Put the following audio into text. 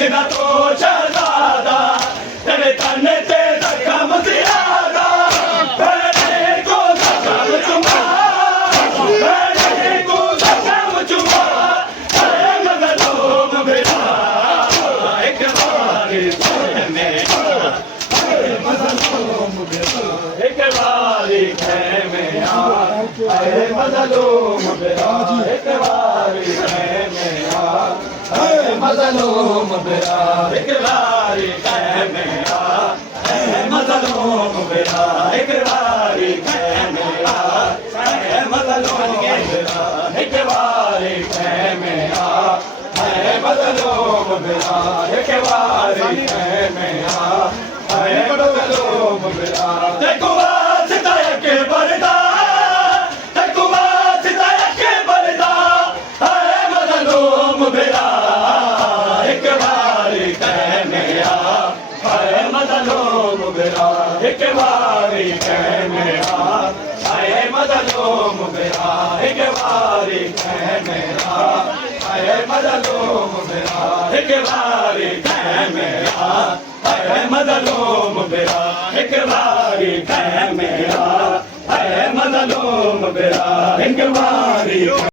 बचना तो शहजादा तेरे तन ते जख्म ज़्यादा तेरे को जख्म चुमा तेरे को जख्म चुमा ऐ मज़लूम मेरा एक बारी है मेरा ऐ मज़लूम मेरा एक बारी है मेरा ऐ मज़लूम मेरा एक बारी है मेरा ऐ मज़लूम मेरा एक बारी है मेरा ऐ मज़लूम मेरा एक बारी है मेरा ऐ मज़लूम मेरा एक बारी है मेरा ऐ मज़लूम मेरा एक बारी है मेरा ऐ मज़लूम मेरा देखो वास्ता के बरदा देखो वास्ता के बरदा ऐ मज़लूम मेरा एक बारी है मेरा ऐ मज़लूम मेरा एक बारी है मेरा ऐ मज़लूम मेरा एक बारी है मेरा ऐ मज़लूम मेरा एक बारी है मेरा ऐ मज़लूम मेरा एक बारी है मेरा ऐ मज़लूम मेरा एक बारी